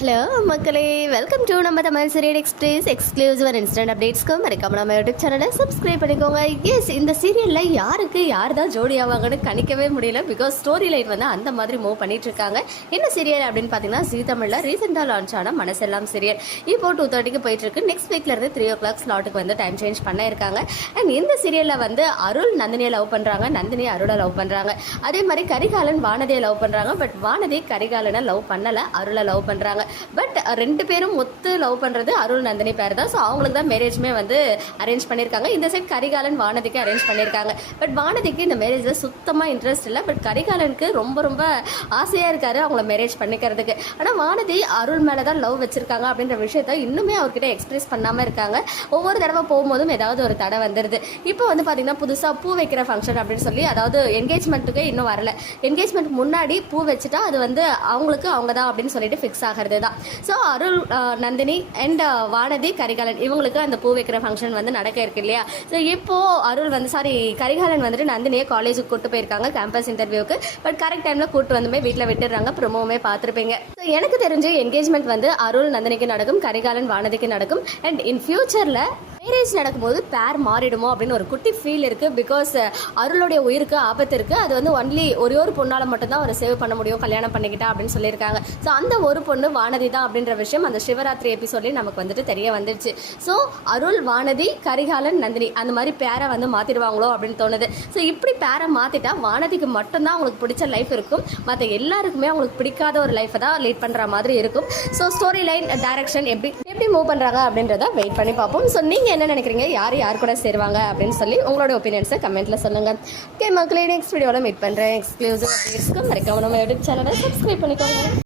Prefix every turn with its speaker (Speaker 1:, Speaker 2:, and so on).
Speaker 1: Hello மக்களே. Welcome to நம்ம Tamil serial express exclusive and instant அப்டேட்ஸ்க்கும் மறக்காம நம்ம யூடியூப் சேனலை சப்ஸ்கிரைப் பண்ணிக்கோங்க. எஸ் இந்த சீரியலில் யாருக்கு யார் தான் ஜோடி ஆவாங்கன்னு கணிக்கவே முடியல பிகாஸ் ஸ்டோரி லைன் வந்து அந்த மாதிரி மூவ் பண்ணிட்டு இருக்காங்க. என்ன சீரியல் அப்படின்னு பார்த்தீங்கன்னா ஜி தமிழில் ரீசெண்டாக லான்ச் ஆன மனசெல்லாம் சீரியல் இப்போ டூ தேர்ட்டிக்கு போயிட்டு இருக்கு. நெக்ஸ்ட் வீக்ல இருந்து த்ரீ ஓ கிளாக் ஸ்லாட்டுக்கு வந்து டைம் சேஞ்ச் பண்ணியிருக்காங்க அண்ட் இந்த சீரியலில் வந்து அருள் நந்தினியை லவ் பண்ணுறாங்க நந்தினி அருளை லவ் பண்ணுறாங்க அதே மாதிரி கரிகாலன் வானதியை லவ் பண்ணுறாங்க பட் வானதி கரிகாலனை லவ் பண்ணலை அருளை லவ் பண்ணுறாங்க பட் ரெண்டு பேரும் ஒத்து லவ் பண்ணுறது அருள் நந்தினி பேர் தான். ஸோ அவங்களுக்கு தான் மேரேஜ்மே வந்து அரேஞ்ச் பண்ணியிருக்காங்க இந்த சைட் கரிகாலன் வானதிக்கு அரேஞ்ச் பண்ணியிருக்காங்க பட் வானதிக்கு இந்த மேரேஜில் சுத்தமாக இன்ட்ரெஸ்ட் இல்லை. பட் கரிகாலனுக்கு ரொம்ப ரொம்ப ஆசையாக இருக்காரு அவங்கள மேரேஜ் பண்ணிக்கிறதுக்கு. ஆனால் வானதி அருள் மேலே தான் லவ் வச்சுருக்காங்க அப்படின்ற விஷயத்த இன்னுமே அவர்கிட்ட எக்ஸ்பிரஸ் பண்ணாமல் இருக்காங்க. ஒவ்வொரு தடவை போகும்போதும் ஏதாவது ஒரு தடை வந்துடுது இப்போ வந்து பார்த்தீங்கன்னா புதுசாக பூ வைக்கிற ஃபங்க்ஷன் அப்படின்னு சொல்லி அதாவது என்கேஜ்மெண்ட்டுக்கு இன்னும் வரல. என்கேஜ்மெண்ட் முன்னாடி பூ வச்சுட்டா அது வந்து அவங்களுக்கு அவங்க தான் அப்படின்னு சொல்லிட்டு ஃபிக்ஸ் ஆகிறது. தான். ஸோ அருள் நந்தினி அண்ட் வானதி கரிகாலன் இவங்களுக்கு அந்த பூ வைக்கிற ஃபங்க்ஷன் வந்து நடக்க இருக்கு இல்லையா? ஸோ இப்போது அருள் வந்து சாரி கரிகாலன் வந்துட்டு நந்தினியை காலேஜுக்கு கூட்டு போயிருக்காங்க கேம்பஸ் இன்டர்வியூக்கு பட் கரெக்ட் டைமில் கூட்டு வந்துமே வீட்டில் விட்டுடுறாங்க ப்ரொமோவுமே பார்த்துருப்பீங்க. ஸோ எனக்கு தெரிஞ்சு என்கேஜ்மெண்ட் வந்து அருள் நந்தினிக்கு நடக்கும் கரிகாலன் வானதிக்கு நடக்கும். அண்ட் இன் ஃபியூச்சரில் மேரேஜ் நடக்கும்போது பேர் மாறிடுமோ அப்படின்னு ஒரு குட்டி ஃபீல் இருக்குது பிகாஸ் அருளுடைய உயிருக்கு ஆபத்து இருக்குது அது வந்து ஒன்லி ஒரே ஒரு பொண்ணால் மட்டும்தான் அவரை சேவ் பண்ண முடியும் கல்யாணம் பண்ணிக்கிட்டா அப்படின்னு சொல்லியிருக்காங்க. ஸோ அந்த ஒரு பொண்ணு வானதி தான் அப்படின்ற விஷயம் அந்த சிவராத்திரி எபிசோட்லேயும் நமக்கு வந்துட்டு தெரிய வந்துருச்சு. ஸோ அருள் வானதி கரிகாலன் நந்தினி அந்த மாதிரி பேரை வந்து மாற்றிடுவாங்களோ அப்படின்னு தோணுது. ஸோ இப்படி பேரை மாற்றிட்டா வானதிக்கு மட்டும்தான் அவங்களுக்கு பிடிச்ச லைஃப் இருக்கும். மற்ற எல்லாருக்குமே அவங்களுக்கு பிடிக்காத ஒரு லைஃப்பை தான் லீட் பண்ணுற மாதிரி இருக்கும். ஸோ ஸ்டோரி லைன் டைரக்ஷன் எப்படி எப்படி மூவ் பண்ணுறாங்க அப்படின்றத வெயிட் பண்ணி பார்ப்போம். ஸோ நீங்கள் என்ன நினைக்கிறீங்க? யார் யார் கூட சேருவாங்க அப்படின்னு சொல்லி உங்களோட ஒப்பீனியன்ஸை கமெண்ட்ல சொல்லுங்க. ஓகே மக்களே நெக்ஸ்ட் வீடியோவில் மீட் பண்றேன். எக்ஸ்க்ளூசிவ் அப்டேட்ஸ்க்கு மறக்காம நம்ம யூடியூப் சேனலை சப்ஸ்கிரைப் பண்ணிக்கோங்க.